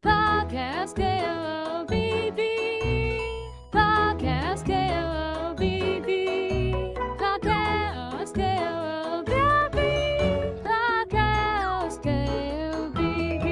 Podcast KLBB, Podcast KLBB, Podcast KLBB, Podcast KLBB.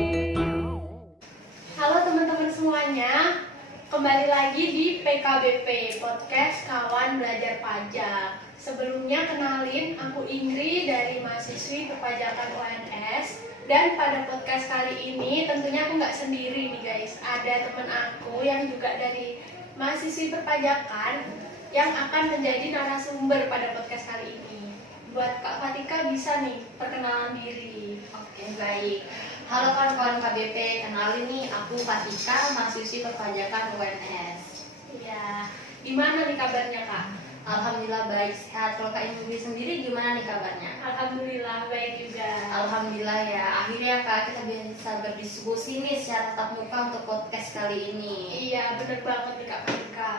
Halo teman-teman semuanya, kembali lagi di PKBP, Podcast Kawan Belajar Pajak. Sebelumnya kenalin, aku Ingri dari mahasiswi perpajakan UNS. Dan pada podcast kali ini tentunya aku nggak sendiri nih guys. Ada teman aku yang juga dari mahasiswi perpajakan yang akan menjadi narasumber pada podcast kali ini. Buat Kak Fatika bisa nih perkenalan diri. Oke, baik. Halo kawan-kawan KBP, kenalin nih aku Fatika, mahasiswi perpajakan UNS. Iya, gimana nih kabarnya Kak? Alhamdulillah baik, sehat. Kalau Kak Ingrid sendiri gimana nih kabarnya? Alhamdulillah baik juga. Alhamdulillah ya, akhirnya Kak kita bisa berdiskusi nih secara tatap muka untuk podcast kali ini. Iya, bener banget nih Kak Fatika.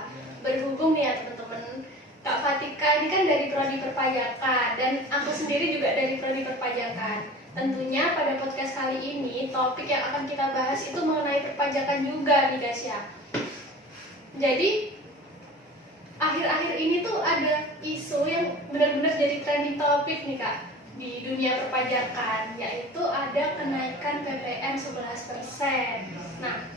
Berhubung nih ya teman-teman, Kak Fatika ini kan dari prodi perpajakan dan aku sendiri juga dari prodi perpajakan. Tentunya pada podcast kali ini topik yang akan kita bahas itu mengenai perpajakan juga nih guys ya. Jadi akhir-akhir ini tuh ada isu yang benar-benar jadi trending topik nih Kak di dunia perpajakan, yaitu ada kenaikan PPN 11%. Nah,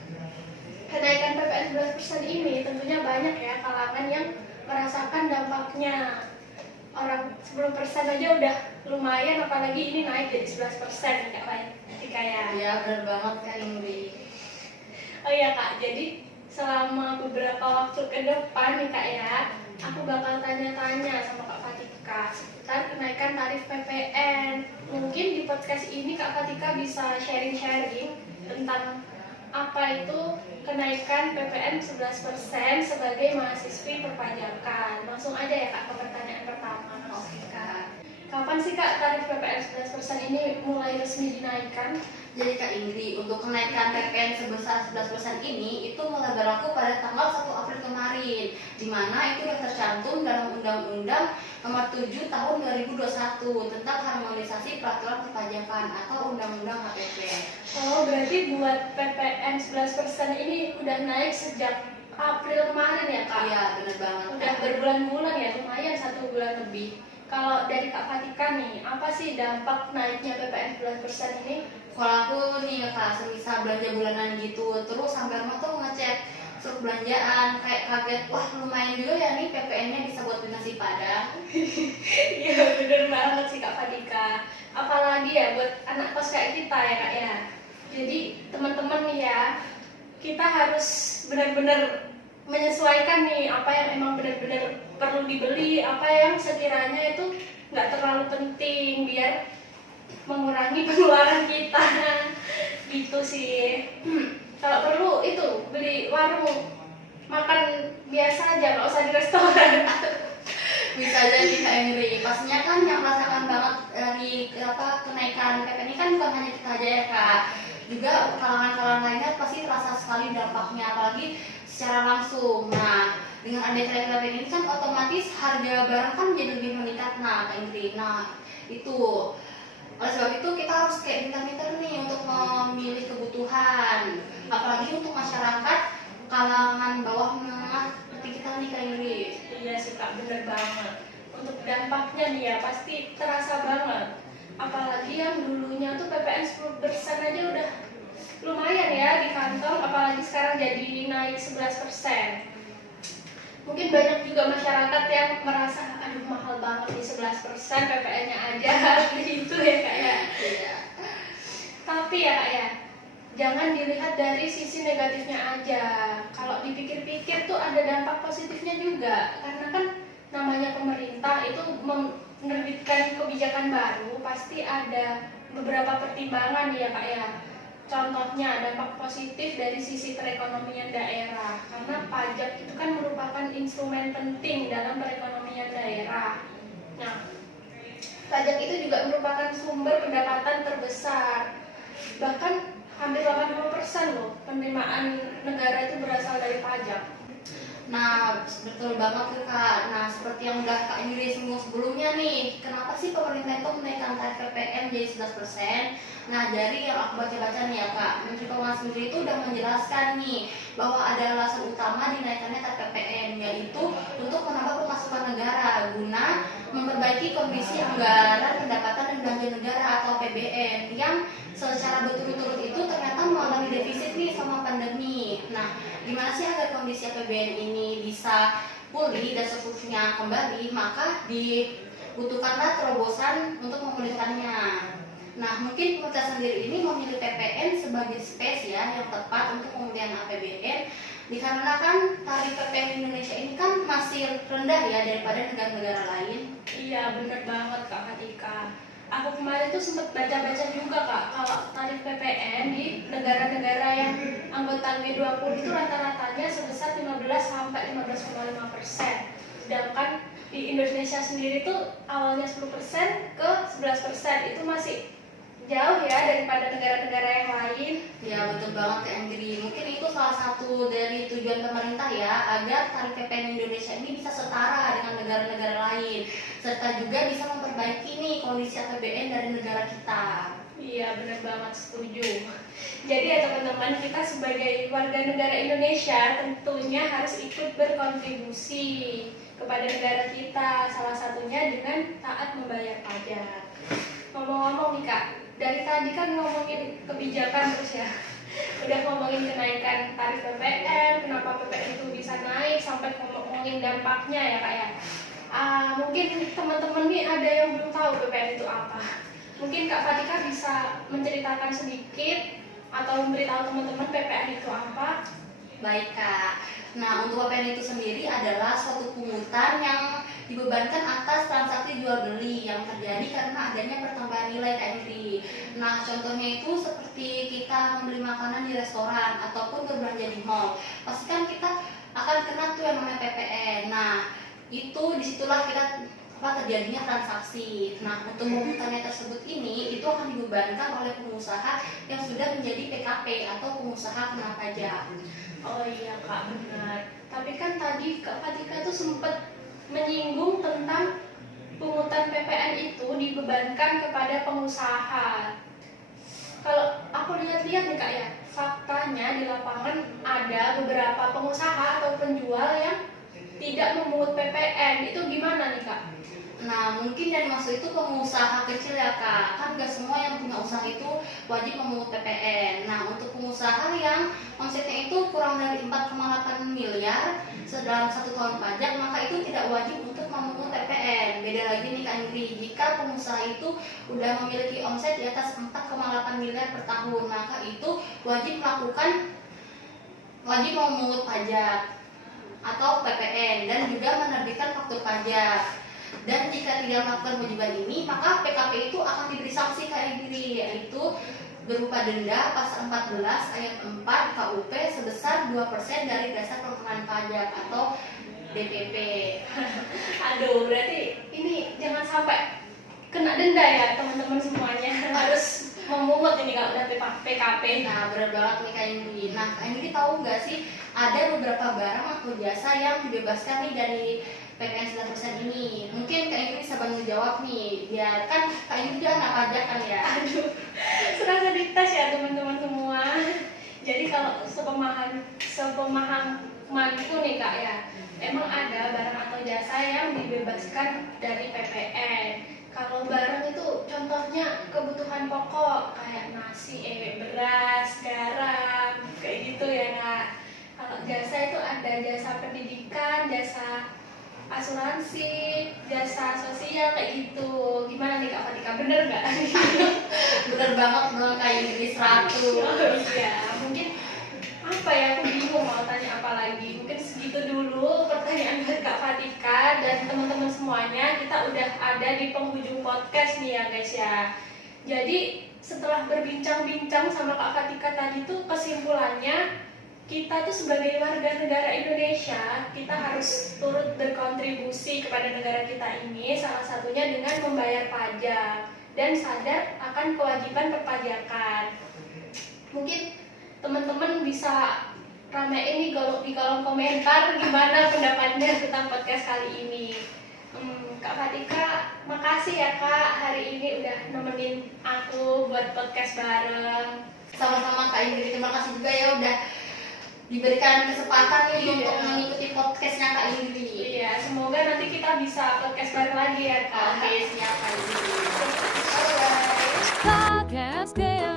kenaikan PPN 11% ini tentunya banyak ya kalangan yang merasakan dampaknya. Orang 10% aja udah lumayan, apalagi ini naik jadi 11% nih Kak Fatika ya. Iya, benar banget Kak Ingrid. Oh iya Kak, jadi selama beberapa waktu ke depan nih Kak ya, aku bakal tanya-tanya sama Kak Fatika seputar kenaikan tarif PPN. Mungkin di podcast ini Kak Fatika bisa sharing-sharing tentang apa itu kenaikan PPN 11% sebagai mahasiswi perpajakan. Langsung aja ya Kak ke pertanyaan pertama. Oke Kak. Kapan sih Kak tarif PPN 11% ini mulai resmi dinaikkan? Jadi Kak Ingrid, untuk kenaikan PPN sebesar 11% ini itu mulai berlaku pada tanggal 1 April kemarin, di mana itu sudah tercantum dalam Undang-Undang Nomor 7 Tahun 2021 tentang harmonisasi peraturan perpajakan atau Undang-Undang HPP. Oh, berarti buat PPN 11% ini udah naik sejak April kemarin ya Kak? Iya, benar banget. Udah berbulan-bulan ya, lumayan 1 bulan lebih. Kalau dari Kak Fatika nih, apa sih dampak naiknya PPN 11% ini? Kalau aku nih Kak, semisal belanja bulanan gitu, terus sampai rumah tuh ngecek surat belanjaan, kayak kaget, wah lumayan juga ya nih PPN-nya bisa buat beli nasi padang. Iya bener banget sih Kak Fatika. Apalagi ya buat anak kos kayak kita ya Kak ya. Jadi teman-teman nih ya, kita harus benar-benar menyesuaikan nih apa yang emang benar-benar perlu dibeli, apa yang sekiranya itu nggak terlalu penting biar mengurangi pengeluaran kita. Gitu sih. Kalau perlu itu beli warung, makan biasa aja, nggak usah di restoran. Bisa jadi Kak Emily. Pastinya kan yang merasakan banget di kenaikan PPN ini kan bukan hanya kita aja ya Kak. Juga kalangan-kalangan lainnya pasti terasa sekali dampaknya, apalagi secara langsung. Nah, dengan adanya kenaikan PPN ini kan otomatis harga barang kan jadi lebih meningkat. Nah, Kak Emily. Nah, itu. Oleh sebab itu kita harus kayak pintar-pintar nih untuk memilih kebutuhan, apalagi untuk masyarakat kalangan bawah menengah seperti kita nih Kak Ingrid. Iya sih Kak, bener banget. Untuk dampaknya nih ya pasti terasa banget. Apalagi yang dulunya tuh PPN 10% aja udah lumayan ya di kantong, apalagi sekarang jadi naik 11%. Mungkin banyak juga masyarakat yang merasa aduh mahal banget nih 11% PPN-nya aja gitu ya Kak ya. Iya. Tapi ya Kak ya, jangan dilihat dari sisi negatifnya aja. Kalau dipikir-pikir tuh ada dampak positifnya juga. Karena kan namanya pemerintah itu menerbitkan kebijakan baru, pasti ada beberapa pertimbangan ya Kak ya. Contohnya dampak positif dari sisi perekonomian daerah. Karena pajak itu kan merupakan instrumen penting dalam perekonomian daerah. Nah, pajak itu juga merupakan sumber pendapatan terbesar. Bahkan hampir 80% loh penerimaan negara itu berasal dari pajak. Nah, betul banget tuh Kak. Nah, seperti yang udah Kak Indri singgung sebelumnya nih, kenapa sih pemerintah itu menaikkan tarif PPN jadi 11%? Nah, dari yang aku baca-baca nih ya Kak, Menteri Keuangan sendiri itu udah menjelaskan nih bahwa ada alasan utama dinaikannya tarif PPN, yaitu untuk menambah pemasukan negara guna memperbaiki kondisi anggaran pendapatan dan belanja negara atau APBN yang secara berturut-turut itu ternyata mengalami defisit nih sama pandemi. Nah, gimana sih agar kondisi APBN ini bisa pulih dan sefungsinya kembali, maka dibutuhkanlah terobosan untuk memulihkannya. Nah, mungkin pemerintah sendiri ini memilih PPN sebagai space ya yang tepat untuk pemulihan APBN, dikarenakan tarif PPN Indonesia ini kan masih rendah ya daripada negara-negara lain. Iya, bener banget Kak Fatika. Aku kemarin tuh sempat baca-baca juga Kak, kalau tarif PPN di negara-negara yang anggota G20 itu rata-ratanya sebesar 15-15,5%. Sedangkan di Indonesia sendiri tuh awalnya 10% ke 11%, itu masih jauh ya daripada negara-negara yang lain. Ya betul banget Kak Anggri. Mungkin itu salah satu dari tujuan pemerintah ya, agar tarif PPN Indonesia ini bisa setara dengan negara-negara lain, serta juga bisa memperbaiki nih kondisi APBN dari negara kita. Iya, benar banget, setuju. Jadi ya teman-teman, kita sebagai warga negara Indonesia tentunya harus ikut berkontribusi kepada negara kita, salah satunya dengan taat membayar pajak. Ngomong-ngomong nih Kak, dari tadi kan ngomongin kebijakan terus ya, udah ngomongin kenaikan tarif PPN, kenapa PPN itu bisa naik, sampai ngomongin dampaknya ya Kak ya. Mungkin teman-teman nih ada yang belum tahu PPN itu apa. Mungkin Kak Fatika bisa menceritakan sedikit atau memberitahu teman-teman PPN itu apa? Baik Kak. Nah, untuk PPN itu sendiri adalah suatu pungutan yang dibebankan atas transaksi jual beli yang terjadi karena adanya pertambahan nilai Kak Indri. Nah, contohnya itu seperti kita membeli makanan di restoran ataupun berbelanja di mall. Pasti kan kita akan kena tuh yang namanya PPN. Nah, itu disitulah kita terjadinya transaksi. Nah, untuk pungutannya tersebut ini itu akan dibebankan oleh pengusaha yang sudah menjadi PKP atau pengusaha kena pajak. Oh iya Kak, benar. Tapi kan tadi Kak Fatika tuh sempat menyinggung tentang pungutan PPN itu dibebankan kepada pengusaha. Kalau aku lihat-lihat nih Kak ya, faktanya di lapangan ada beberapa pengusaha atau penjual yang tidak memungut PPN. Itu gimana nih Kak? Nah, mungkin yang dimaksud itu pengusaha kecil ya Kak. Kan gak semua yang punya usaha itu wajib memungut PPN. Nah, untuk pengusaha yang omsetnya itu kurang dari 4,8 miliar dalam 1 tahun pajak, maka itu tidak wajib untuk memungut PPN. Beda lagi nih Kak Indri, jika pengusaha itu udah memiliki omset di atas 4,8 miliar per tahun, maka itu wajib memungut pajak atau PPN dan juga menerbitkan faktur pajak. Dan jika tidak melakukan kewajiban ini, maka PKP itu akan diberi sanksi Kak Indri, yaitu berupa denda pasal 14 ayat 4 KUP sebesar 2% dari dasar pengenaan pajak atau DPP. Aduh, berarti ini jangan sampai kena denda ya teman-teman semuanya. Harus memungut ini kalau udah PKP. Nah, benar banget nih Kak Indri. Nah, Kak Indri tahu nggak sih ada beberapa barang atau jasa yang dibebaskan nih dari PPN 9% ini? Mungkin Kak Indri bisa bantu jawab nih, biar kan Kak Indri juga anak pajak kan ya. Aduh, serasa dites ya teman-teman semua. Jadi kalau sepemahamanku nih Kak ya, emang ada barang atau jasa yang dibebaskan dari PPN. Kalau barang itu contohnya kebutuhan pokok kayak nasi, beras, garam, kayak gitu ya Kak. Kalau jasa itu ada jasa pendidikan, jasa asuransi, jasa sosial kayak gitu. Gimana nih Kak Fatika, bener nggak? Bener banget dong Kak Indri 100. Oh iya, mungkin apa ya, aku bingung mau tanya apa lagi. Mungkin segitu dulu pertanyaan dari Kak Fatika dan teman-teman semuanya. Kita udah ada di penghujung podcast nih ya guys ya. Jadi setelah berbincang-bincang sama Kak Fatika tadi tuh kesimpulannya, kita tuh sebagai warga negara Indonesia, kita harus turut berkontribusi kepada negara kita ini, salah satunya dengan membayar pajak dan sadar akan kewajiban perpajakan. Mungkin teman-teman bisa ramein nih di kolom komentar gimana pendapatnya tentang podcast kali ini. Kak Fatika, makasih ya Kak hari ini udah nemenin aku buat podcast bareng. Sama-sama Kak Indri, terima kasih juga ya udah diberikan kesempatan nih untuk mengikuti podcastnya Kak Indri. Iya, semoga nanti kita bisa podcast bareng lagi ya Kak. Oke, siap Kak Indri. Bye. Podcast